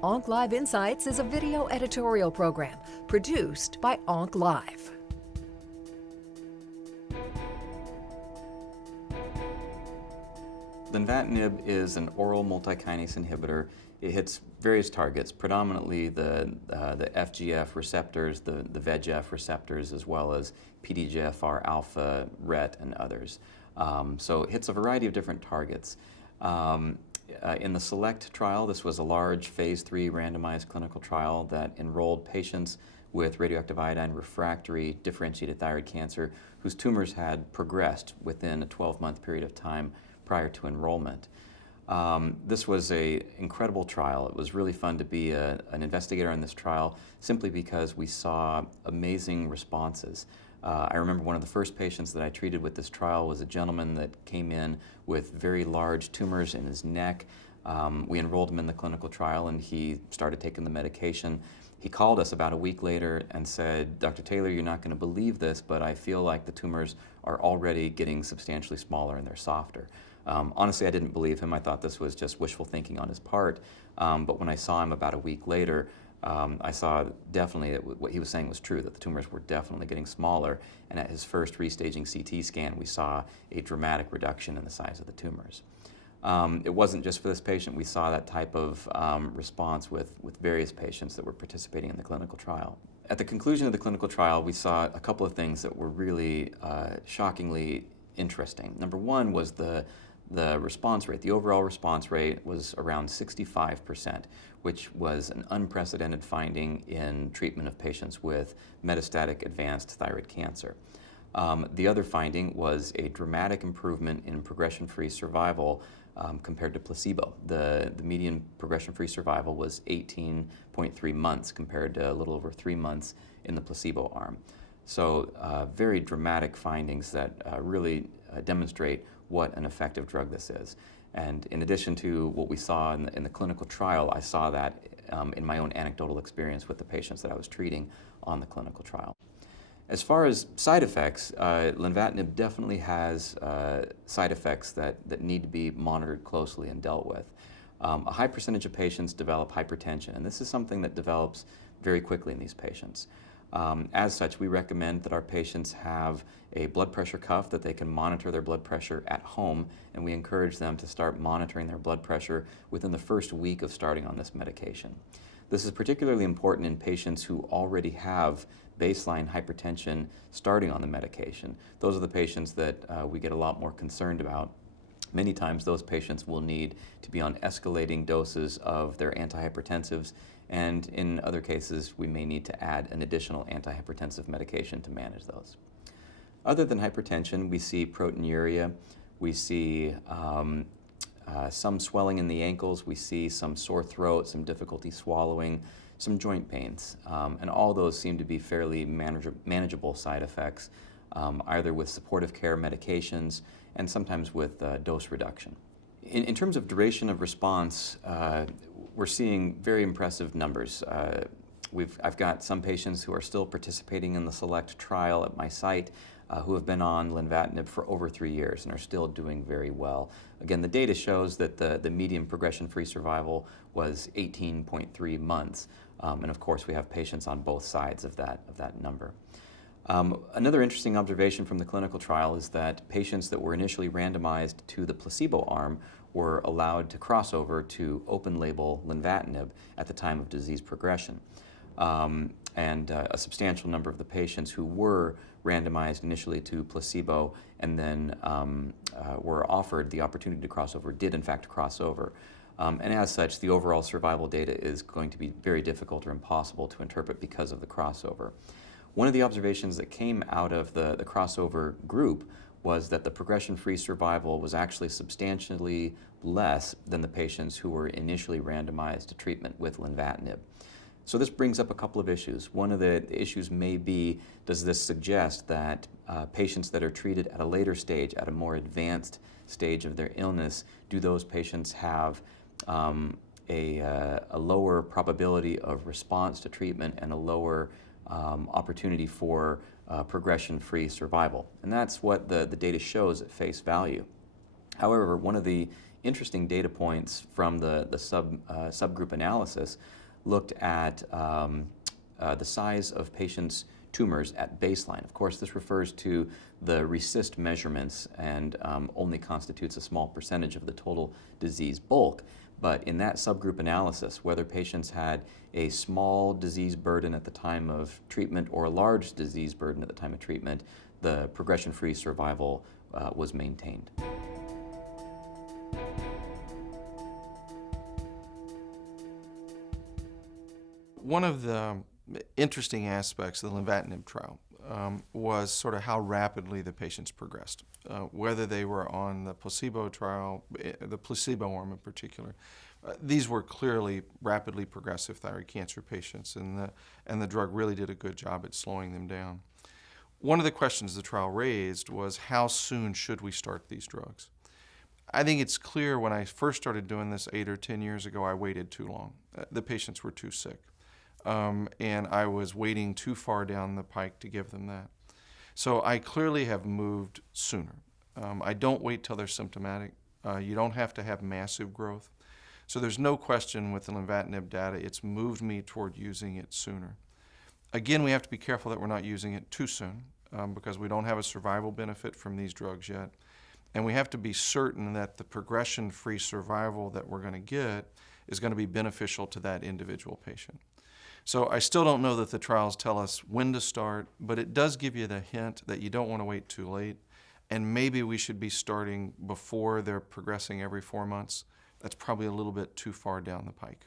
Onc Live Insights is a video editorial program produced by Onc Live. Lenvatinib is an oral multikinase inhibitor. It hits various targets, predominantly the FGF receptors, the VEGF receptors, as well as PDGFR alpha, RET, and others. So it hits a variety of different targets. In the SELECT trial, this was a large phase 3 randomized clinical trial that enrolled patients with radioactive iodine refractory differentiated thyroid cancer whose tumors had progressed within a 12-month period of time prior to enrollment. This was an incredible trial. It was really fun to be an investigator in this trial simply because we saw amazing responses. I remember one of the first patients that I treated with this trial was a gentleman that came in with very large tumors in his neck. We enrolled him in the clinical trial and he started taking the medication. He called us about a week later and said, "Dr. Taylor, you're not going to believe this, but I feel like the tumors are already getting substantially smaller and they're softer." Honestly, I didn't believe him. I thought this was just wishful thinking on his part. But when I saw him about a week later, I saw definitely that what he was saying was true, that the tumors were definitely getting smaller. And at his first restaging CT scan, we saw a dramatic reduction in the size of the tumors. It wasn't just for this patient. We saw that type of response with various patients that were participating in the clinical trial. At the conclusion of the clinical trial, we saw a couple of things that were really shockingly interesting. Number one was the response rate. The overall response rate was around 65%, which was an unprecedented finding in treatment of patients with metastatic advanced thyroid cancer. The other finding was a dramatic improvement in progression-free survival compared to placebo. The median progression-free survival was 18.3 months compared to a little over 3 months in the placebo arm. So very dramatic findings that really demonstrate what an effective drug this is. And in addition to what we saw in the clinical trial, I saw that in my own anecdotal experience with the patients that I was treating on the clinical trial. As far as side effects, Lenvatinib definitely has side effects that need to be monitored closely and dealt with. A high percentage of patients develop hypertension, and this is something that develops very quickly in these patients. As such, we recommend that our patients have a blood pressure cuff that they can monitor their blood pressure at home, and we encourage them to start monitoring their blood pressure within the first week of starting on this medication. This is particularly important in patients who already have baseline hypertension starting on the medication. Those are the patients that we get a lot more concerned about. Many times those patients will need to be on escalating doses of their antihypertensives, and in other cases we may need to add an additional antihypertensive medication to manage those. Other than hypertension, we see proteinuria, we see some swelling in the ankles, we see some sore throat, some difficulty swallowing, some joint pains, and all those seem to be fairly manageable side effects, either with supportive care medications and sometimes with dose reduction. In terms of duration of response, we're seeing very impressive numbers. I've got some patients who are still participating in the SELECT trial at my site who have been on Lenvatinib for over 3 years and are still doing very well. Again, the data shows that the median progression-free survival was 18.3 months. And of course, we have patients on both sides of that number. Another interesting observation from the clinical trial is that patients that were initially randomized to the placebo arm were allowed to cross over to open-label Lenvatinib at the time of disease progression. And a substantial number of the patients who were randomized initially to placebo and then were offered the opportunity to cross over did in fact cross over. And as such, the overall survival data is going to be very difficult or impossible to interpret because of the crossover. One of the observations that came out of the crossover group was that the progression-free survival was actually substantially less than the patients who were initially randomized to treatment with Lenvatinib. So this brings up a couple of issues. One of the issues may be, does this suggest that patients that are treated at a later stage, at a more advanced stage of their illness, do those patients have a lower probability of response to treatment and a lower opportunity for progression-free survival? And that's what the data shows at face value. However, one of the interesting data points from the subgroup analysis looked at the size of patients' tumors at baseline. Of course, this refers to the RECIST measurements and only constitutes a small percentage of the total disease bulk. But in that subgroup analysis, whether patients had a small disease burden at the time of treatment or a large disease burden at the time of treatment, the progression-free survival was maintained. One of the interesting aspects of the Lenvatinib trial was sort of how rapidly the patients progressed, whether they were on the placebo trial, the placebo arm in particular. These were clearly rapidly progressive thyroid cancer patients, and the drug really did a good job at slowing them down. One of the questions the trial raised was, how soon should we start these drugs? I think it's clear when I first started doing this 8 or 10 years ago, I waited too long. The patients were too sick. And I was waiting too far down the pike to give them that. So I clearly have moved sooner. I don't wait till they're symptomatic. You don't have to have massive growth. So there's no question with the Lenvatinib data, it's moved me toward using it sooner. Again, we have to be careful that we're not using it too soon because we don't have a survival benefit from these drugs yet. And we have to be certain that the progression-free survival that we're going to get is going to be beneficial to that individual patient. So I still don't know that the trials tell us when to start, but it does give you the hint that you don't want to wait too late, and maybe we should be starting before they're progressing every 4 months. That's probably a little bit too far down the pike.